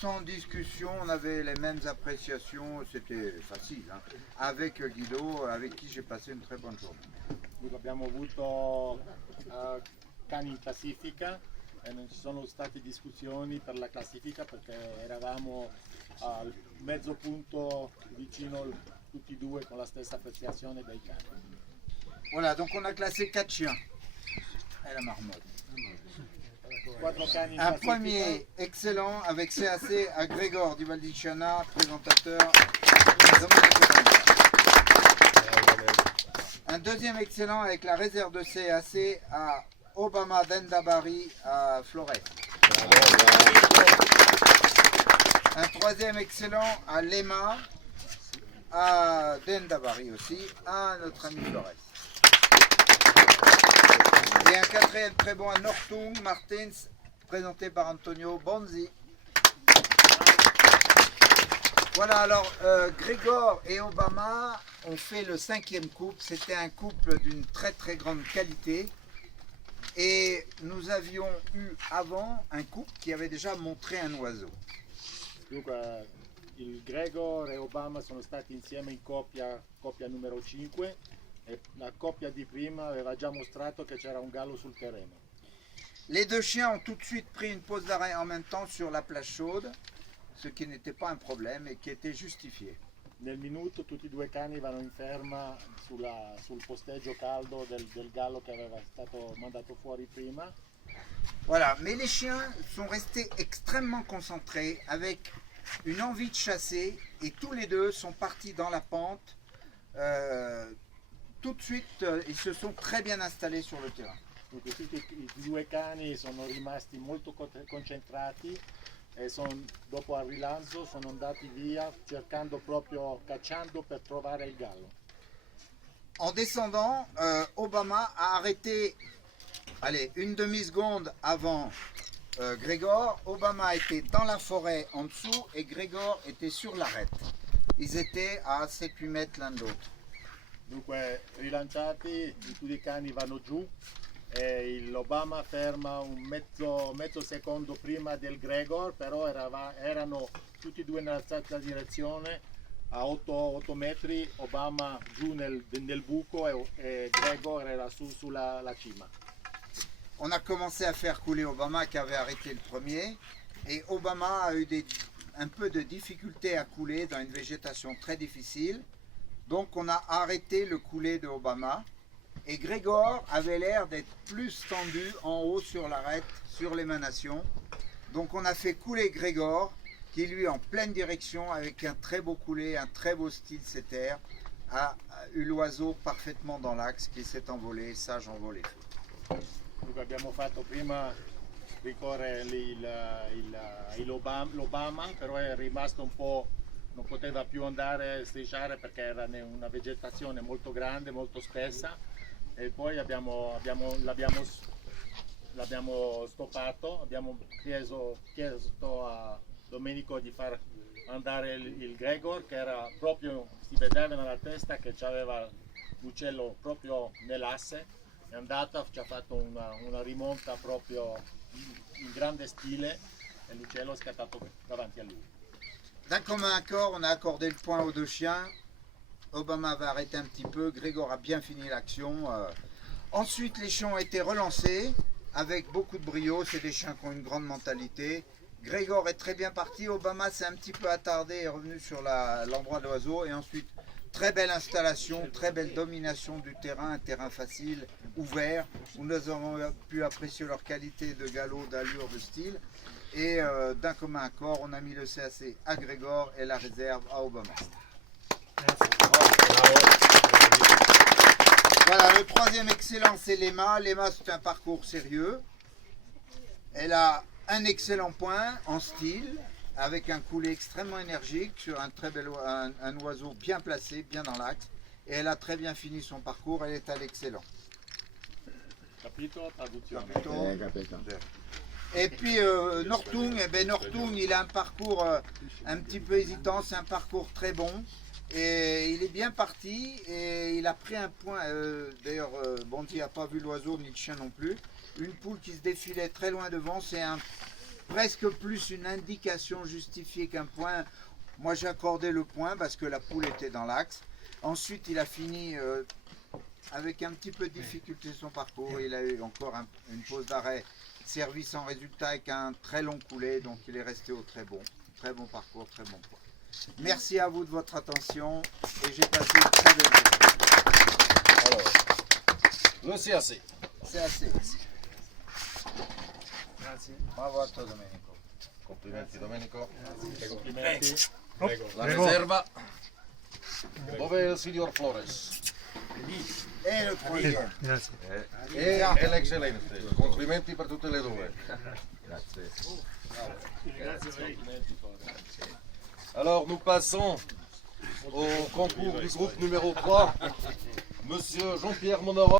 sans discussion, on avait les mêmes appréciations, c'était facile. Hein. Avec Guido, avec qui j'ai passé une très bonne journée. Dunque abbiamo avuto cani in classifica e non ci sono state discussioni per la classifica perché eravamo al mezzo punto vicino tutti e due con la stessa appreciazione dei cani. Voilà, donc on a classé 4 chiens. Et la marmotte. Un premier excellent avec CAC à Grégor du Valdiciana, présentateur Domenico D'Andrea. Un deuxième excellent avec la réserve de CAC à Obama Dendabari à Flores. Un troisième excellent à Lema, à Dendabari aussi, à notre ami Flores. Et un quatrième très bon à Nortung Martins, présenté par Antonio Bonzi. Voilà, alors Grégor et Obama ont fait le 5e couple. C'était un couple d'une très très grande qualité. Et nous avions eu avant un couple qui avait déjà montré un oiseau. Dunque, il Gregor e Obama sono stati insieme in coppia numero 5 e la coppia di prima aveva già mostrato che c'era un gallo sul terreno. Les deux chiens ont tout de suite pris une pause d'arrêt en même temps sur la place chaude, ce qui n'était pas un problème et qui était justifié. Nel minuto tutti e due cani vanno in ferma sul posteggio caldo del gallo che aveva stato mandato fuori prima. Voilà, mais les chiens sont restés extrêmement concentrés avec une envie de chasser et tous les deux sont partis dans la pente. Tout de suite, ils se sont très bien installés sur le terrain. Dunque, tutti i due cani sono rimasti molto concentrati e dopo al rilancio sono andati via cacciando per trovare il gallo. En descendant, Obama a arrêté une demi-seconde avant Grégor. Obama était dans la forêt en dessous et Grégor était sur l'arête. Ils étaient à 7-8 mètres l'un de l'autre. Dunque, rilanciati, tutti i cani vanno giù e l'Obama ferma un mezzo secondo prima del Gregor, però erano tutti e due nella stessa direzione, a 8 metri, Obama giù nel buco e Gregor era sulla cima. On a commencé à faire couler Obama qui avait arrêté le premier et Obama a eu un peu de difficulté à couler dans une végétation très difficile. Donc on a arrêté le coulé de Obama et Grégor avait l'air d'être plus tendu en haut sur l'arête, sur l'émanation. Donc on a fait couler Grégor qui lui en pleine direction avec un très beau coulé, un très beau style setter, a eu l'oiseau parfaitement dans l'axe qui s'est envolé, sage envolé. Dunque abbiamo fatto prima ricorrere l'Obama, però è rimasto un po', non poteva più andare a strisciare perché era in una vegetazione molto grande, molto spessa e poi l'abbiamo stoppato, abbiamo chiesto a Domenico di far andare il Gregor che era proprio, si vedeva nella testa che aveva l'uccello proprio nell'asse, è andata, ci ha fatto una rimonta proprio in grande stile e l'uccello è scattato davanti a lui. D'un commun accord, on a accordé le point aux deux chiens. Obama va arrêter un petit peu, Grégor a bien fini l'action. Ensuite, les chiens ont été relancés avec beaucoup de brio. C'est des chiens qui ont une grande mentalité. Grégor est très bien parti. Obama s'est un petit peu attardé et est revenu sur l'endroit de l'oiseau. Et ensuite, très belle installation, très belle domination du terrain, un terrain facile, ouvert, où nous avons pu apprécier leur qualité de galop, d'allure, de style. Et d'un commun accord, on a mis le CAC à Grégor et la réserve à Obama. Voilà, le troisième excellent, c'est Lema. Lema, c'est un parcours sérieux. Elle a un excellent point en style, avec un coulé extrêmement énergique sur un très bel un oiseau bien placé, bien dans l'axe. Et elle a très bien fini son parcours, elle est à l'excellent. Capito? Traduzione. Capito. Et puis Nortung, Nortung, il a un parcours un petit peu hésitant, c'est un parcours très bon. Et il est bien parti et il a pris un point, d'ailleurs Bondy n'a pas vu l'oiseau ni le chien non plus. Une poule qui se défilait très loin devant, c'est un presque plus une indication justifiée qu'un point. Moi j'ai accordé le point parce que la poule était dans l'axe. Ensuite il a fini avec un petit peu de difficulté son parcours. Il a eu encore une pause d'arrêt servi sans résultat avec un très long coulé. Donc il est resté au très bon parcours, très bon point. Merci à vous de votre attention et j'ai passé une très belle journée. Alors, le CAC. C'est assez. Grazie. Bravo a toi Domenico. Complimenti Domenico. Complimenti. La riserva. Dove è il signor Flores? E le troisième. Grazie. E l'Excellente. Complimenti per tutte le due. Grazie. Alors nous passons au concours du groupe numéro 3. Monsieur Jean-Pierre Monoran.